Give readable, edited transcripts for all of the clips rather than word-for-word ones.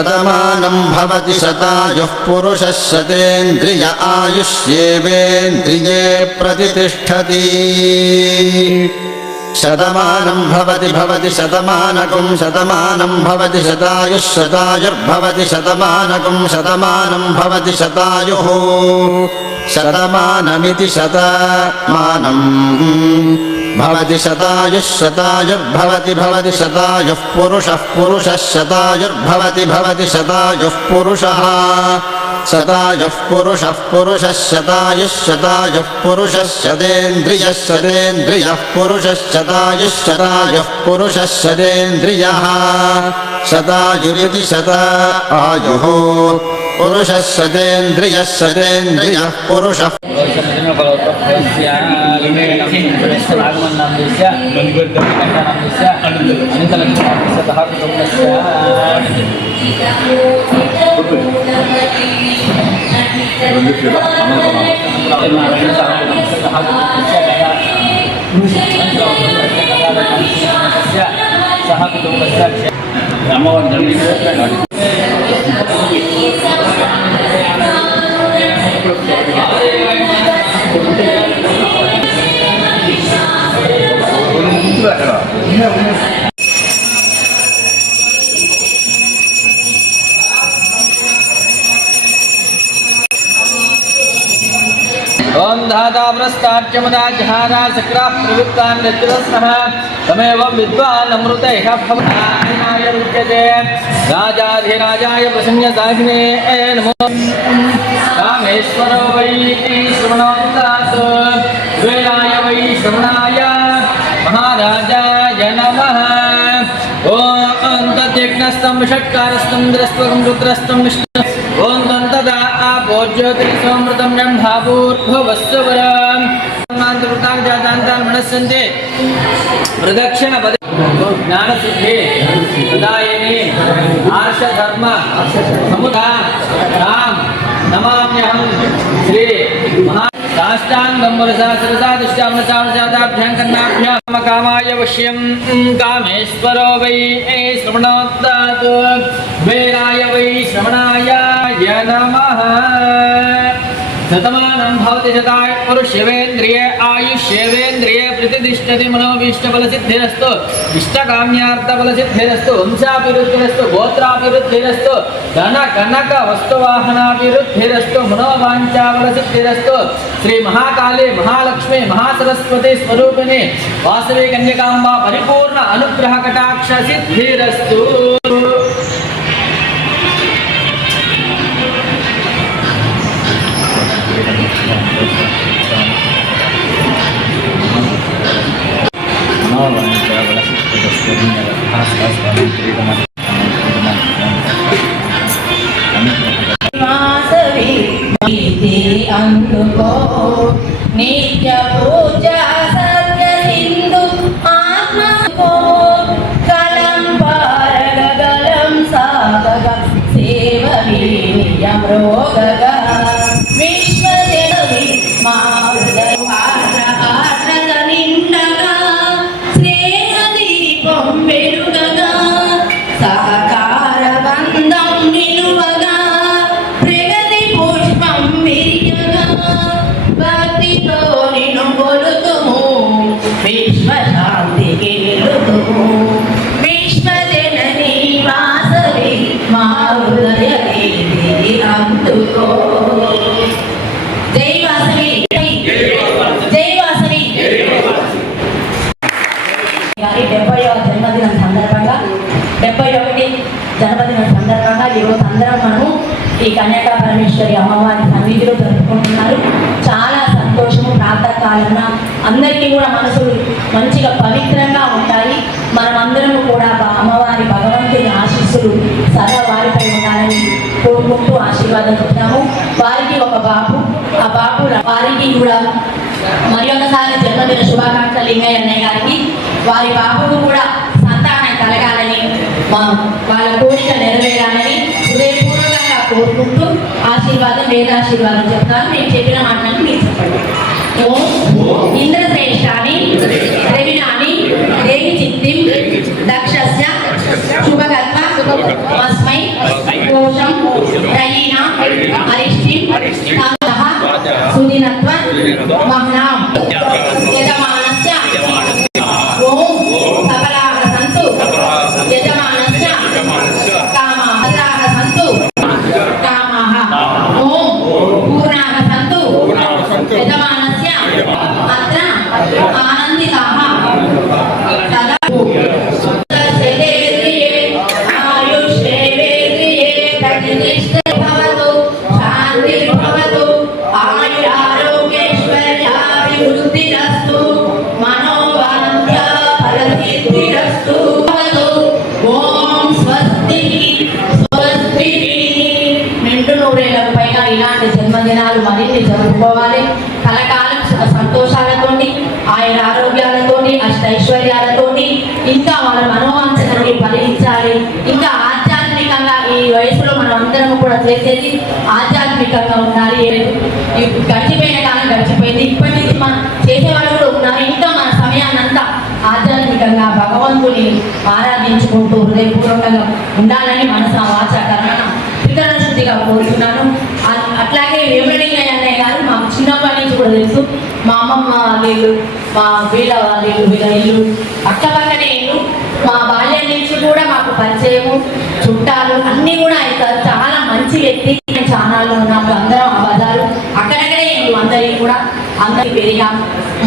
शतमानं भवति शतायुः पुरुषः शतेन्द्रिय आयुष्येवेन्द्रिये प्रतिष्ठति शतमानं भवति शतमानकं शतमानं भवति शतायुः शतायुर्भवति शतमानकं शतमानं भवति शतायुः शतमानमिति शतमानं भवति शतायुः शतायुर्भवति शतायुः पुरुषः शतायुर्भवति शतायुः पुरुषः शतायुः पुरुषः शतायुः पुरुषः शतेन्द्रियः पुरुषः शतायुः पुरुषः शतेन्द्रियः शतायुरिति शतायुः पुरुषः शतेन्द्रियः पुरुषः ओम धाताव्रस्ताच्यमदा जहारा सक्रा प्रवृत्तान् नृत्यस्नः तमेव विद्वान् अमृतैः भवनाय रुच्यते राजाधिराजाय प्रसन्नसाहिने नमो कामेश्वरो वै श्रवणोत्तात् वेलाय वै श्रवणाय महाराजाय नमः ओम तद्यज्ञस्तं षट्कारस्तं द्रस्त्वं रुद्रस्तं विष्णु ओम तदा आपोज्योतिर्समृतं ब्रह्माभूर्भुवस्वरं मान्तृतां जातान्तां मनस्सन्ते प्रदक्षिण ज्ञानसिद्धि प्रदायिनी आर्षधर्म समुदा राम नमाम्यहं श्री महा साष्टांगं वरसासरसादिष्टामसावसादाभ्यां कन्नाभ्यां कामाय वश्यं कामेश्वरो वै श्रवणोत्तात् वेराय वै श्रवणाय नमः शतमानं भवति शतायुः पुरुषेवेन्द्रिये आयुष्येवेन्द्रिये प्रतिष्ठति मनोभीष्टफलसिद्धिरस्तु इष्टकाम्यार्थफलसिद्धिरस्तु वंशाभिवृद्धिरस्तु गोत्राभिवृद्धिरस्तु धन कनक वस्तुवाहनाभिवृद्धिरस्तु मनोवाञ्छाफलसिद्धिरस्तु श्री महाकाले महालक्ष्मी महासरस्वती स्वरूपिणी वासवी कन्यकाम्बा परिपूर्ण अनुग्रह कटाक्ष सिद्धिरस्तु అందుకో నిత్య పూజ సత్య సింధు ఆత్మకో కలం పారగలం సాగగ సేవీయం రోగగ విశ్వజనవి మా హృదయ ఆర్ద్ర నిండగా స్నేహ దీపం వెలుగగా సహకార బంధం నిలువగా ప్రగతి పుష్పం విరియగా భక్తితో నిన్ను కొలుతుము విశ్వశాంతికి నిలుతుము విశ్వజనని వాసవి మా హృదయ అందుకో జై వాసవి జై వాసవి గారి 70వ జన్మదినం సందర్భంగా 71 జన్మదినం సందర్భంగా ఈరోజు అందరం మనము ఈ కన్యకా పరమేశ్వరి అమ్మవారి సన్నిధిలో జరుపుకుంటున్నారు. చాలా సంతోషము. ప్రాతకాలంలో అందరికీ కూడా మనసులు మంచిగా పవిత్రంగా ఉంటాయి. మనమందరం కూడా అమ్మవారి భగవంతుని ఆశీస్సులు సదా వారిపై ఉండాలని కోరుకుంటూ ఆశీర్వాదం చెప్తాము. వారికి ఒక బాబు, ఆ బాబు వారికి కూడా మరి ఒకసారి జన్మదిన శుభాకాంక్షలు లింగయ్య అన్నయ్య గారికి. వారి బాబుకు కూడా సంతానం కలగాలని, వాళ్ళ కోరిక నెరవేరాలని హృదయపూర్వకంగా కోరుకుంటూ ఆశీర్వాదం వేదాశీర్వాదం చెప్తాను. నేను చెప్పిన మాటలను మీరు చెప్పండి. ఇంద్రశ్రేష్టాని రవినాని దేవి చిత్తిం దక్షస్య శుభకర్మ మస్మై అరిష్టిం కామః సుదినత్వం మహ్నాం యజమానస్య ఓం సకలాః సంతు యజమానస్య కామాః భద్రాః సంతు కామాః ఓం పూర్ణాః సంతు యజమానస్య అత్ర ఆనందితాః తదా ఇలాంటి జన్మదినాలు మరిన్ని జరుపుకోవాలి. కలకాలం సంతోషాలతోటి ఆయన ఆరోగ్యాలతోటి అష్టైశ్వర్యాలతోటి ఇంకా వాళ్ళ మనోవాంఛనని ఫలించాలి. ఇంకా ఆధ్యాత్మికంగా ఈ వయసులో మనం అందరం కూడా చేసేది ఆధ్యాత్మికంగా ఉండాలి. గడిచిపోయిన కాలం గడిచిపోయింది, ఇప్పటి నుంచి మనం చేసేవాళ్ళు కూడా ఉన్నారు. ఇంకా మన సమయాన్నంతా ఆధ్యాత్మికంగా భగవంతుని ఆరాధించుకుంటూ హృదయపూర్వకంగా ఉండాలని మనసు వాచ కర్మణ త్రికరణ శుద్ధిగా కోరుతున్నాను. అట్లాగే వేమలింగయ్య అన్నయ్య గారు మాకు చిన్నప్పటి నుంచి కూడా తెలుసు. మా అమ్మమ్మ వాళ్ళ ఇల్లు, మా వీళ్ళ వాళ్ళ ఇల్లు, వీళ్ళ ఇల్లు పక్కపక్కనే ఇల్లు. మా బాల్యం నుంచి కూడా మాకు పరిచయము, చుట్టాలు అన్నీ కూడా చాలా మంచి వ్యక్తి. ఛానల్లో ఉన్నప్పుడు అందరం ఆ బజారు అక్కడక్కడే ఇల్లు అందరికీ కూడా అందరికి పెరిగాం.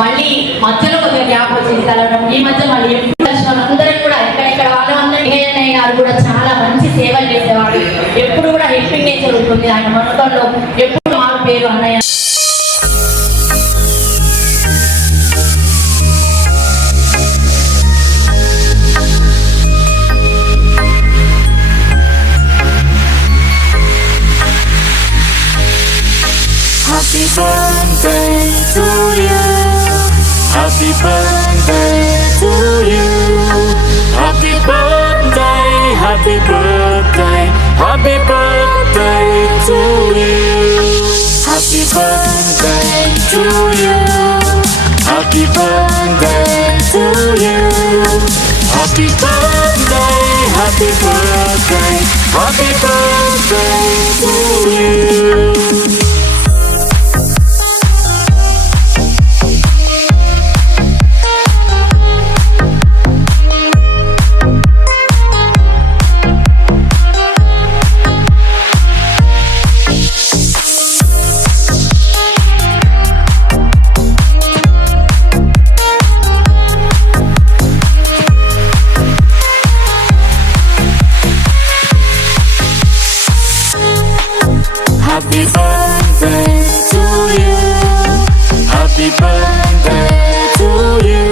మళ్ళీ మధ్యలో కొద్దిగా గ్యాప్ వచ్చింది కలవడం. ఈ మధ్య మళ్ళీ ఎప్పుడు దర్శనం అందరం కూడా ఎక్కడెక్కడ వాళ్ళు అందరూ. అన్నయ్య గారు కూడా చాలా మంచి సేవలు చేసేవాడు. ఎప్పుడు కూడా హెల్పింగ్ నేచర్ ఉంటుంది ఆయన మనసులో. ఎప్పుడు మాకు పేరు అన్నయ్య. Happy birthday to you. Happy birthday to you. Happy birthday, happy birthday, happy birthday to you. Happy birthday to you. Happy birthday to you. Happy birthday, happy birthday, happy birthday to you. Happy birthday to you. Happy birthday to you.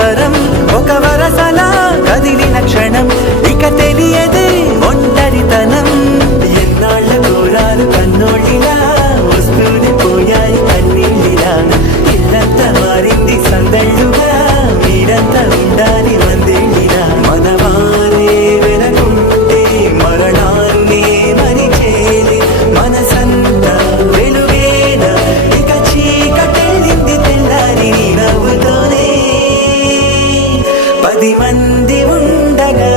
సంబరం ఒక వరసలా కదిలిన క్షణం ఇక తెలియదే ఒంటరితనం ఎన్నాళ్ళ కోరాలు కన్నోళ్ళిలా వస్తూనే పోయాయి కన్నీళ్ళిలా ఇల్లంతా మారింది సందళ్ళుగా మీరంతా ఉండాలి వందేళ్ళిలా మనవారే వెనకుంటే మరణాన్నే మరిచేలి మనసంతా వెలుగేన ఇక చీకటెళ్ళింది తెల్లారి నీ నవ్వుతోనే 10 మంది ఉండగా